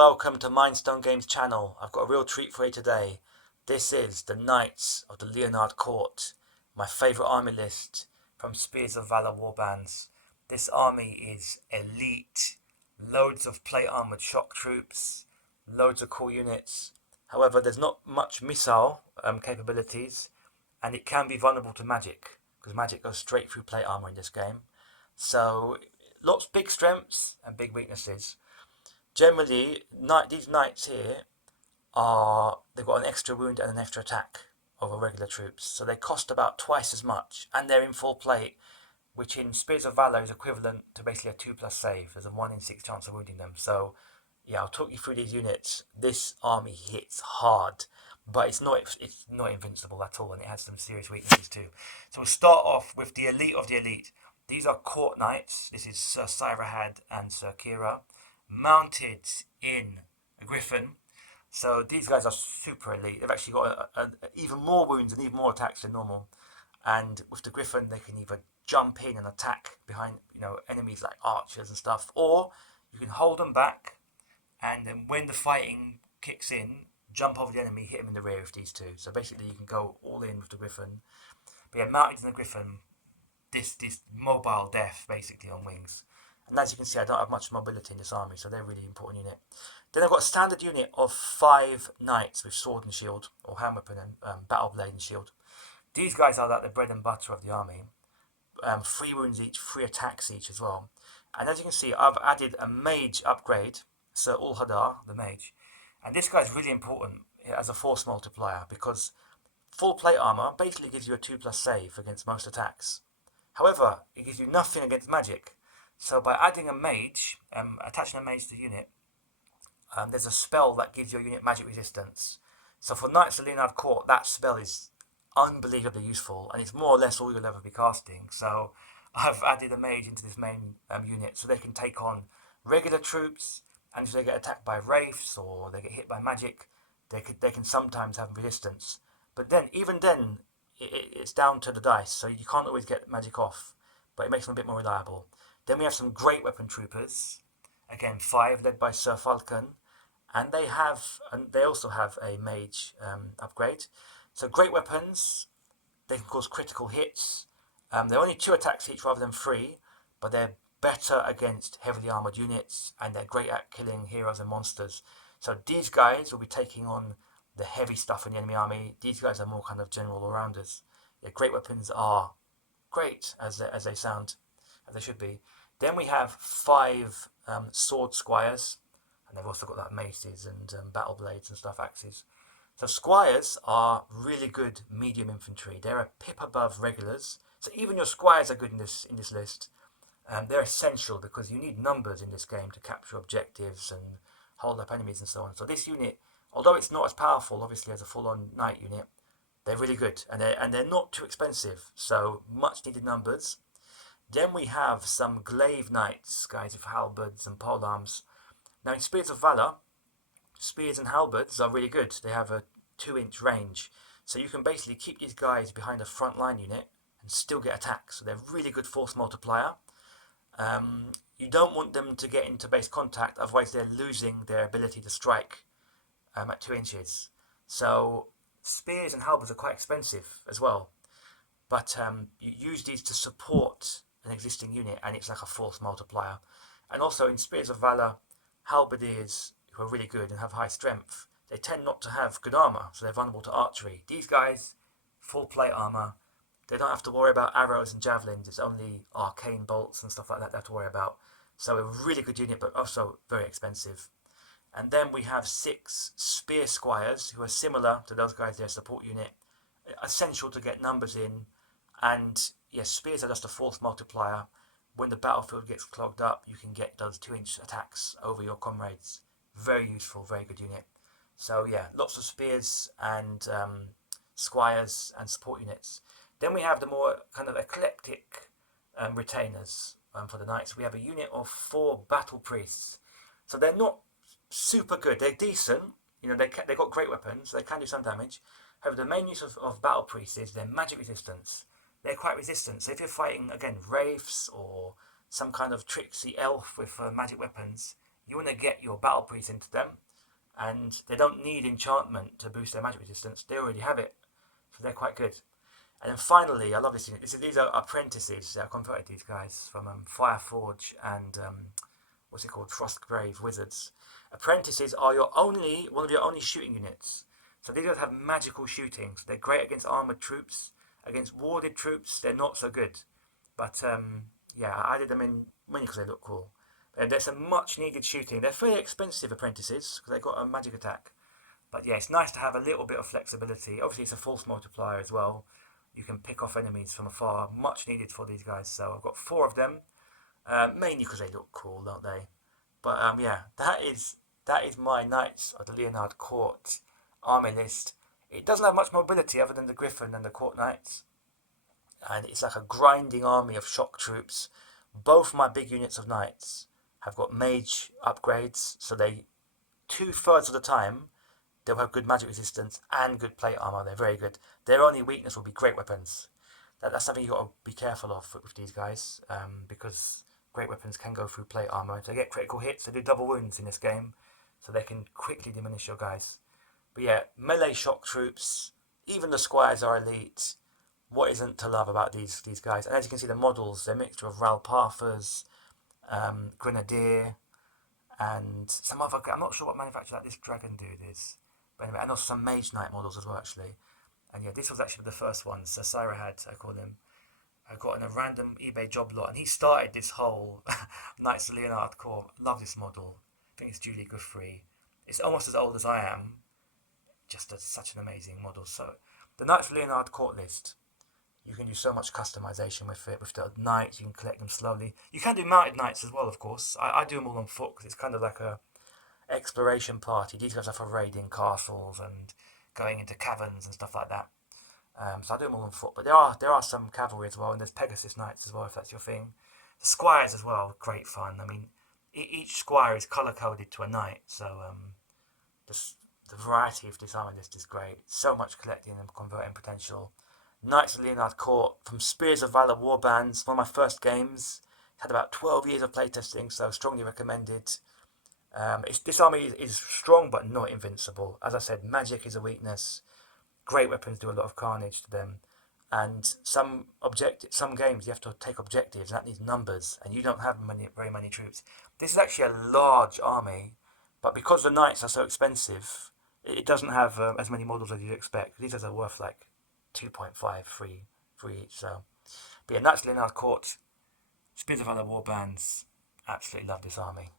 welcome to Mindstone Games channel. I've got a real treat for you today. This is the Knights of the Lyonard Court, my favourite army list from Spears of Valour Warbands. This army is elite, loads of plate armoured shock troops, loads of cool units. However, there's not much missile capabilities, and it can be vulnerable to magic, because magic goes straight through plate armour in this game. So, lots of big strengths and big weaknesses. Generally, these knights here they've got an extra wound and an extra attack over regular troops, so they cost about twice as much, and they're in full plate, which in Spears of Valour is equivalent to basically a 2+ save. There's a 1 in 6 chance of wounding them. So yeah, I'll talk you through these units. This army hits hard, but it's not invincible at all, and it has some serious weaknesses too. So we'll start off with the elite of the elite. These are court knights. This is Sir Cyrahad and Sir Kira, mounted in a griffin. So these guys are super elite. They've actually got even more wounds and even more attacks than normal. And with the griffin, they can either jump in and attack behind enemies like archers and stuff, or you can hold them back, and then when the fighting kicks in, jump over the enemy, hit him in the rear with these two. So basically, you can go all in with the griffin. But yeah, mounted in the griffin, this mobile death basically on wings. And as you can see, I don't have much mobility in this army, so they're a really important unit. Then I've got a standard unit of 5 knights with sword and shield, or hand weapon and battle blade and shield. These guys are like the bread and butter of the army. 3 wounds each, 3 attacks each as well. And as you can see, I've added a mage upgrade, Sir Ulhadar, the mage. And this guy's really important as a force multiplier, because full plate armor basically gives you a 2+ save against most attacks. However, it gives you nothing against magic. So by adding a mage, attaching a mage to the unit, there's a spell that gives your unit magic resistance. So for Knights of Lyonard Court, that spell is unbelievably useful, and it's more or less all you'll ever be casting. So I've added a mage into this main unit, so they can take on regular troops, and if they get attacked by wraiths or they get hit by magic, they can sometimes have resistance. But then, even then, it's down to the dice, so you can't always get magic off, but it makes them a bit more reliable. Then we have some great weapon troopers, again 5, led by Sir Falcon, and they also have a mage upgrade. So great weapons, they can cause critical hits. They're only 2 attacks each rather than 3, but they're better against heavily armoured units, and they're great at killing heroes and monsters. So these guys will be taking on the heavy stuff in the enemy army. These guys are more kind of general all-rounders. Yeah, great weapons are great, as they sound, as they should be. Then we have 5 sword squires, and they've also got like maces and battle blades and stuff, axes. So squires are really good medium infantry. They're a pip above regulars. So even your squires are good in this list. They're essential because you need numbers in this game to capture objectives and hold up enemies and so on. So this unit, although it's not as powerful, obviously, as a full-on knight unit, they're really good, and they're not too expensive. So much needed numbers. Then we have some glaive knights, guys with halberds and polearms. Now in Spears of Valour, spears and halberds are really good. They have a 2-inch range, so you can basically keep these guys behind a front line unit and still get attacks. So they're really good force multiplier. You don't want them to get into base contact, otherwise they're losing their ability to strike at 2 inches. So spears and halberds are quite expensive as well, but you use these to support an existing unit, and it's like a force multiplier. And also in Spears of Valour, halberdiers who are really good and have high strength, they tend not to have good armour, so they're vulnerable to archery. These guys, full plate armour, they don't have to worry about arrows and javelins. It's only arcane bolts and stuff like that they have to worry about. So a really good unit, but also very expensive. And then we have 6 spear squires, who are similar to those guys, their support unit, essential to get numbers in. And yes, spears are just a force multiplier. When the battlefield gets clogged up, you can get those 2-inch attacks over your comrades. Very useful, very good unit. So yeah, lots of spears and squires and support units. Then we have the more kind of eclectic retainers for the knights. We have a unit of 4 battle priests. So they're not super good. They're decent. They've got great weapons. They can do some damage. However, the main use of battle priests is their magic resistance. They're quite resistant. So if you're fighting, again, wraiths or some kind of tricksy elf with magic weapons, you want to get your battle priest into them, and they don't need enchantment to boost their magic resistance. They already have it, so they're quite good. And then finally, I love this unit. These are apprentices. I converted these guys from Fireforge and what's it called, Frostgrave Wizards. Apprentices are one of your only shooting units. So these guys have magical shooting. So they're great against armored troops. Against warded troops, they're not so good. But yeah, I added them in mainly because they look cool. And there's some much needed shooting. They're fairly expensive apprentices because they've got a magic attack. But yeah, it's nice to have a little bit of flexibility. Obviously, it's a force multiplier as well. You can pick off enemies from afar. Much needed for these guys. So I've got 4 of them. Mainly because they look cool, don't they? But yeah, that is my Knights of the Lyonard Court army list. It doesn't have much mobility other than the Griffin and the Court Knights. And it's like a grinding army of shock troops. Both my big units of Knights have got mage upgrades, so they 2/3 of the time they'll have good magic resistance and good plate armor. They're very good. Their only weakness will be great weapons. That's something you've got to be careful of with these guys, because great weapons can go through plate armor. If they get critical hits, they do double wounds in this game, so they can quickly diminish your guys. But yeah, melee shock troops, even the squires are elite. What isn't to love about these guys? And as you can see, the models, they're a mixture of Ralpathas, Grenadier, and some other. I'm not sure what manufacturer that this dragon dude is, but anyway, and also some Mage Knight models as well, actually. And yeah, this was actually the first one. So Syra had, I call him. I got in a random eBay job lot, and he started this whole Knights of Lyonard Court. Love this model. I think it's Julie Guthrie. It's almost as old as I am. Just such an amazing model. So the Knights of Lyonard Court list. You can do so much customization with it. With the knights, you can collect them slowly. You can do mounted knights as well, of course. I do them all on foot because it's kind of like a exploration party. These guys are for raiding castles and going into caverns and stuff like that. So I do them all on foot. But there are some cavalry as well, and there's Pegasus knights as well, if that's your thing. The squires as well, great fun. I mean, each squire is color coded to a knight, so the variety of this army list is great. So much collecting and converting potential. Knights of Lyonard Court from Spears of Valour Warbands, one of my first games. Had about 12 years of playtesting, so strongly recommended. This army is strong but not invincible. As I said, magic is a weakness. Great weapons do a lot of carnage to them. And some games you have to take objectives, and that needs numbers, and you don't have very many troops. This is actually a large army, but because the knights are so expensive, it doesn't have as many models as you'd expect. These are worth like 2.5, 3 each. So, but yeah, Knights of Lyonard Court, Spears of Valour Warbands. Absolutely love this army.